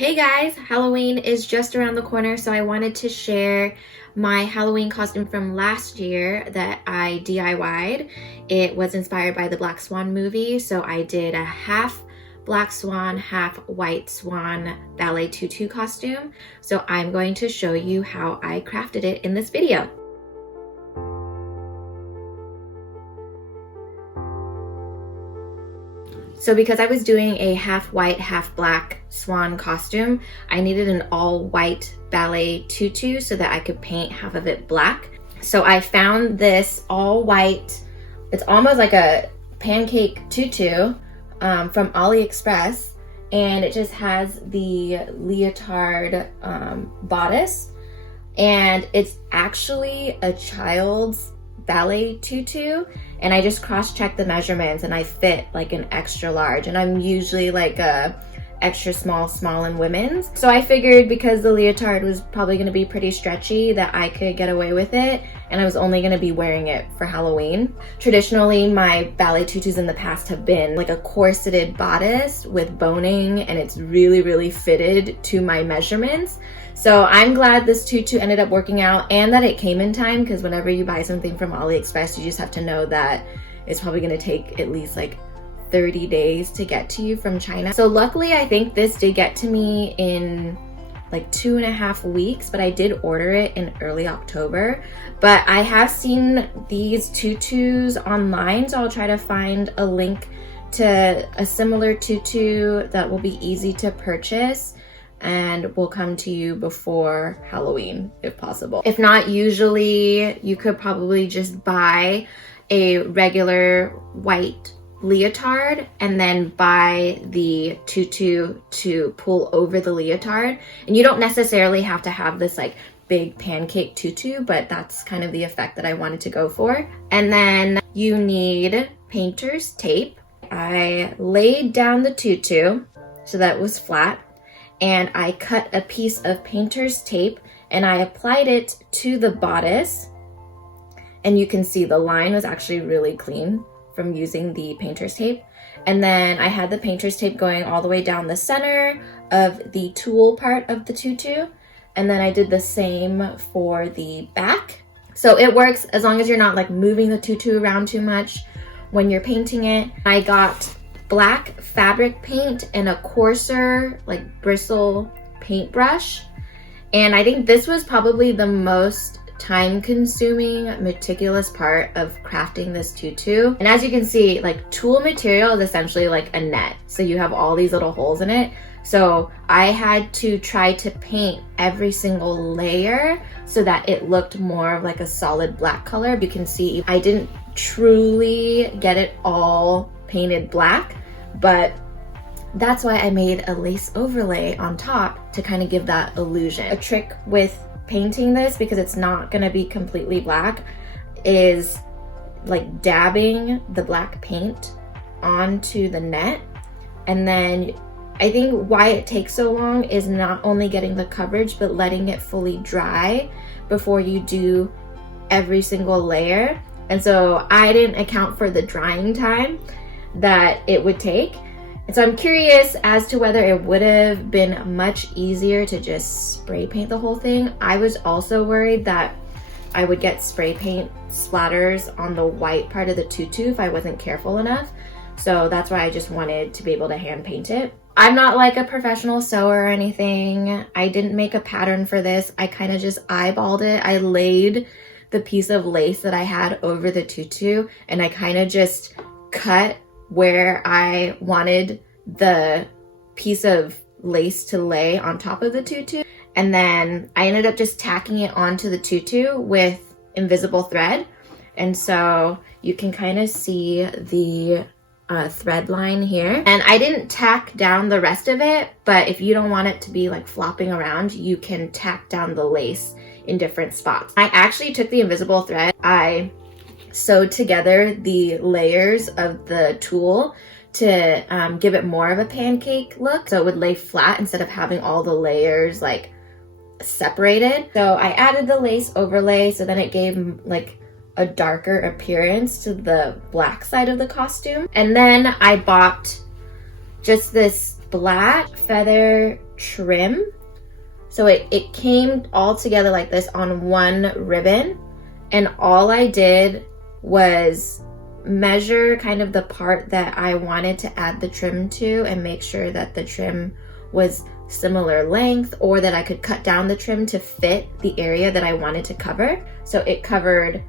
Hey guys, Halloween is just around the corner, so I wanted to share my Halloween costume from last year that I DIY'd. It was inspired by the Black Swan movie, so I did a half Black Swan, half White Swan Ballet Tutu costume. So I'm going to show you how I crafted it in this video. So because I was doing a half white, half black swan costume, I needed an all white ballet tutu so that I could paint half of it black. So I found this all white, it's almost like a pancake tutu from AliExpress, and it just has the leotard bodice, and it's actually a child's ballet tutu, and I just cross-checked the measurements and I fit like an extra large, and I'm usually like a extra small in women's. So I figured because the leotard was probably going to be pretty stretchy that I could get away with it, and I was only going to be wearing it for Halloween. Traditionally, my ballet tutus in the past have been like a corseted bodice with boning, and it's really fitted to my measurements. So I'm glad this tutu ended up working out and that it came in time, because whenever you buy something from AliExpress, you just have to know that it's probably going to take at least like 30 days to get to you from China. So luckily, I think this did get to me in like 2.5 weeks, but I did order it in early October. But I have seen these tutus online, so I'll try to find a link to a similar tutu that will be easy to purchase and will come to you before Halloween if possible. If not, usually you could probably just buy a regular white leotard and then buy the tutu to pull over the leotard. And you don't necessarily have to have this like big pancake tutu, but that's kind of the effect that I wanted to go for. And then you need painter's tape. I laid down the tutu so that it was flat, and I cut a piece of painter's tape and I applied it to the bodice, and you can see the line was actually really clean from using the painter's tape. And then I had the painter's tape going all the way down the center of the tulle part of the tutu, and then I did the same for the back. So it works as long as you're not like moving the tutu around too much when you're painting it. I got black fabric paint and a coarser like bristle paintbrush, and I think this was probably the most time-consuming, meticulous part of crafting this tutu. And as you can see, like tulle material is essentially like a net, so you have all these little holes in it. So I had to try to paint every single layer so that it looked more of like a solid black color. You can see I didn't truly get it all painted black, but that's why I made a lace overlay on top to kind of give that illusion. A trick with painting this, because it's not going to be completely black, is like dabbing the black paint onto the net. And then I think why it takes so long is not only getting the coverage but letting it fully dry before you do every single layer. And so I didn't account for the drying time that it would take. And so I'm curious as to whether it would have been much easier to just spray paint the whole thing. I was also worried that I would get spray paint splatters on the white part of the tutu if I wasn't careful enough. So that's why I just wanted to be able to hand paint it. I'm not like a professional sewer or anything. I didn't make a pattern for this. I kind of just eyeballed it. I laid the piece of lace that I had over the tutu, and I kind of just cut where I wanted the piece of lace to lay on top of the tutu. And then I ended up just tacking it onto the tutu with invisible thread. And so you can kind of see the thread line here. And I didn't tack down the rest of it, but if you don't want it to be like flopping around, you can tack down the lace in different spots. I actually took the invisible thread. I sewed together the layers of the tulle to give it more of a pancake look, so it would lay flat instead of having all the layers like separated. So I added the lace overlay, so then it gave like a darker appearance to the black side of the costume. And then I bought just this black feather trim. So it came all together like this on one ribbon, and all I did was measure kind of the part that I wanted to add the trim to and make sure that the trim was similar length, or that I could cut down the trim to fit the area that I wanted to cover. So it covered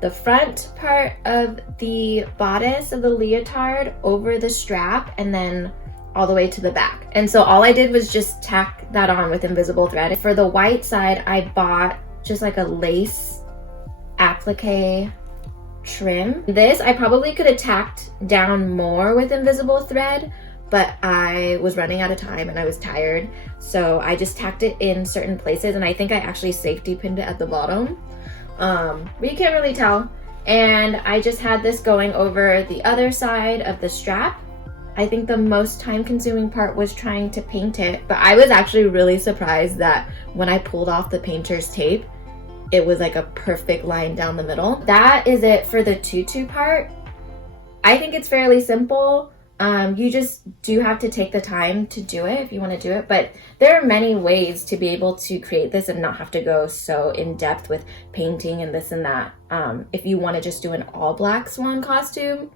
the front part of the bodice of the leotard over the strap and then all the way to the back. And so all I did was just tack that on with invisible thread. For the white side, I bought just like a lace applique trim. This I probably could have tacked down more with invisible thread, but I was running out of time and I was tired. So I just tacked it in certain places, and I think I actually safety pinned it at the bottom. But you can't really tell. And I just had this going over the other side of the strap. I think the most time-consuming part was trying to paint it, but I was actually really surprised that when I pulled off the painter's tape, it was like a perfect line down the middle. That is it for the tutu part. I think it's fairly simple. You just do have to take the time to do it if you want to do it, but there are many ways to be able to create this and not have to go so in depth with painting and this and that. If you want to just do an all black swan costume,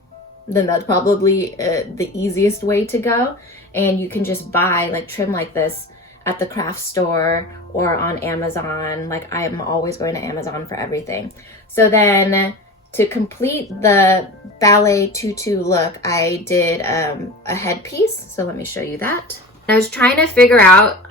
then that's probably the easiest way to go. And you can just buy like trim like this at the craft store or on Amazon. Like, I am always going to Amazon for everything. So then to complete the ballet tutu look, I did a headpiece. So let me show you that. I was trying to figure out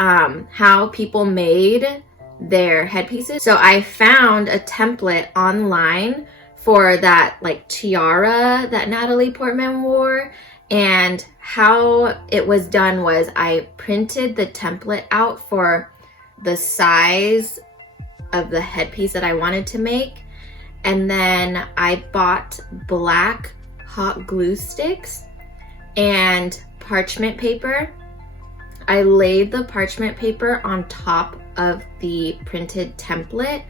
how people made their headpieces. So I found a template online for that like tiara that Natalie Portman wore, and how it was done was I printed the template out for the size of the headpiece that I wanted to make, and then I bought black hot glue sticks and parchment paper. I laid the parchment paper on top of the printed template.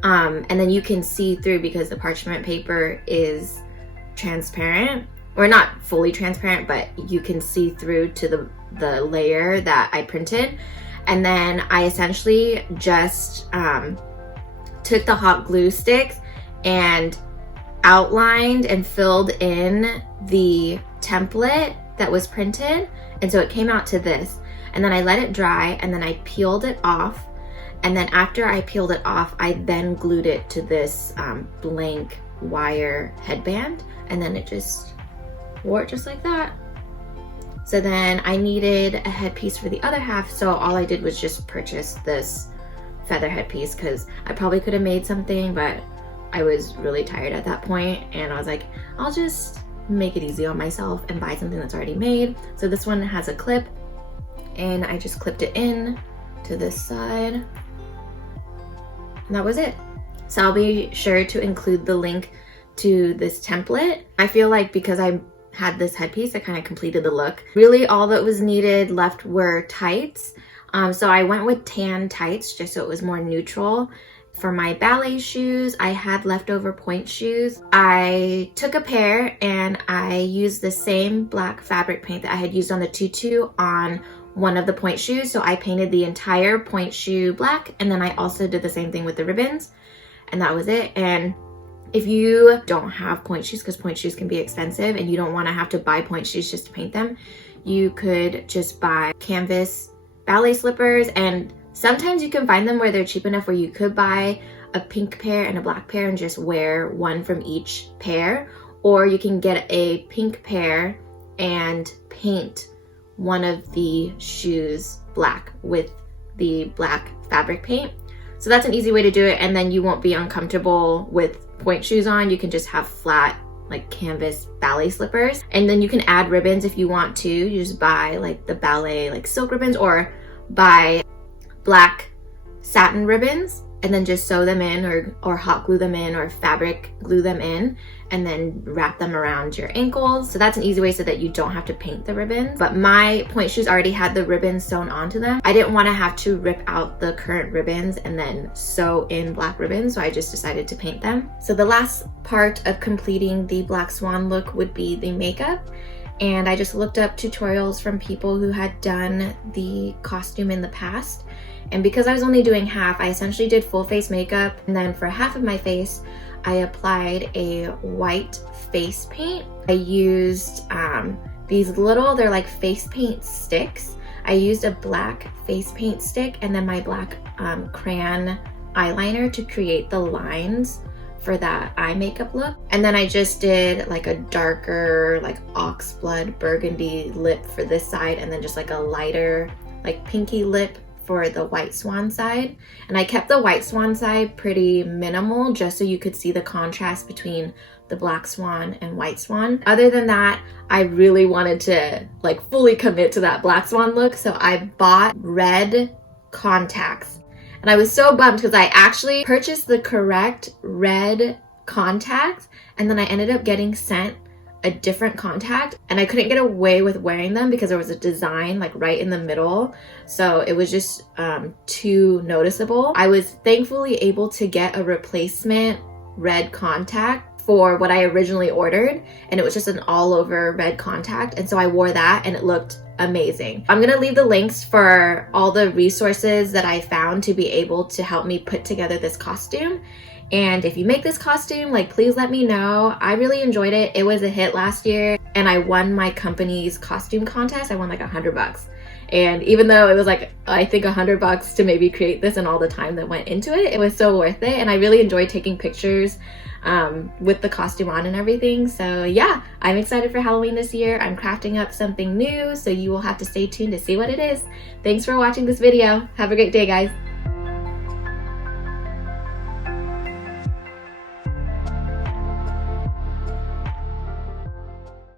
And then you can see through because the parchment paper is transparent, or not fully transparent, but you can see through to the layer that I printed. And then I essentially just took the hot glue sticks and outlined and filled in the template that was printed. And so it came out to this. And then I let it dry, and then I peeled it off. And then after I peeled it off, I then glued it to this blank wire headband, and then it just wore it just like that. So then I needed a headpiece for the other half, so all I did was just purchase this feather headpiece, because I probably could have made something, but I was really tired at that point, and I was like, I'll just make it easy on myself and buy something that's already made. So this one has a clip, and I just clipped it in to this side. And that was it. So I'll be sure to include the link to this template. I feel like because I had this headpiece, I kind of completed the look. Really all that was needed left were tights. So I went with tan tights just so it was more neutral. For my ballet shoes, I had leftover Pointe shoes. I took a pair and I used the same black fabric paint that I had used on the tutu on one of the Pointe shoes. So I painted the entire Pointe shoe black, and then I also did the same thing with the ribbons, and that was it. And if you don't have Pointe shoes, because Pointe shoes can be expensive and you don't want to have to buy Pointe shoes just to paint them, you could just buy canvas ballet slippers, and sometimes you can find them where they're cheap enough where you could buy a pink pair and a black pair and just wear one from each pair, or you can get a pink pair and paint one of the shoes black with the black fabric paint. So that's an easy way to do it, and then you won't be uncomfortable with Pointe shoes on. You can just have flat like canvas ballet slippers, and then you can add ribbons if you want to. You just buy like the ballet like silk ribbons, or buy black satin ribbons and then just sew them in, or hot glue them in, or fabric glue them in, and then wrap them around your ankles. So that's an easy way so that you don't have to paint the ribbons. But my Pointe shoes already had the ribbons sewn onto them. I didn't want to have to rip out the current ribbons and then sew in black ribbons, so I just decided to paint them. So the last part of completing the Black Swan look would be the makeup. and I just looked up tutorials from people who had done the costume in the past. And because I was only doing half, I essentially did full face makeup, and then for half of my face, I applied a white face paint. I used these little, they're like face paint sticks. I used a black face paint stick and then my black crayon eyeliner to create the lines for that eye makeup look. And then I just did like a darker, like oxblood burgundy lip for this side, and then just like a lighter, like pinky lip for the White Swan side. And I kept the White Swan side pretty minimal just so you could see the contrast between the Black Swan and White Swan. Other than that, I really wanted to like fully commit to that Black Swan look, so I bought red contacts. And I was so bummed because I actually purchased the correct red contacts, and then I ended up getting sent a different contact, and I couldn't get away with wearing them because there was a design like right in the middle, so it was just too noticeable. I was thankfully able to get a replacement red contact for what I originally ordered, and it was just an all over red contact, and so I wore that and it looked amazing. I'm gonna leave the links for all the resources that I found to be able to help me put together this costume. And if you make this costume, like, please let me know. I really enjoyed it. It was a hit last year, and I won my company's costume contest. I won like $100. And even though it was like, I think $100 to maybe create this and all the time that went into it, it was so worth it. And I really enjoyed taking pictures with the costume on and everything. So yeah, I'm excited for Halloween this year. I'm crafting up something new, so you will have to stay tuned to see what it is. Thanks for watching this video. Have a great day, guys.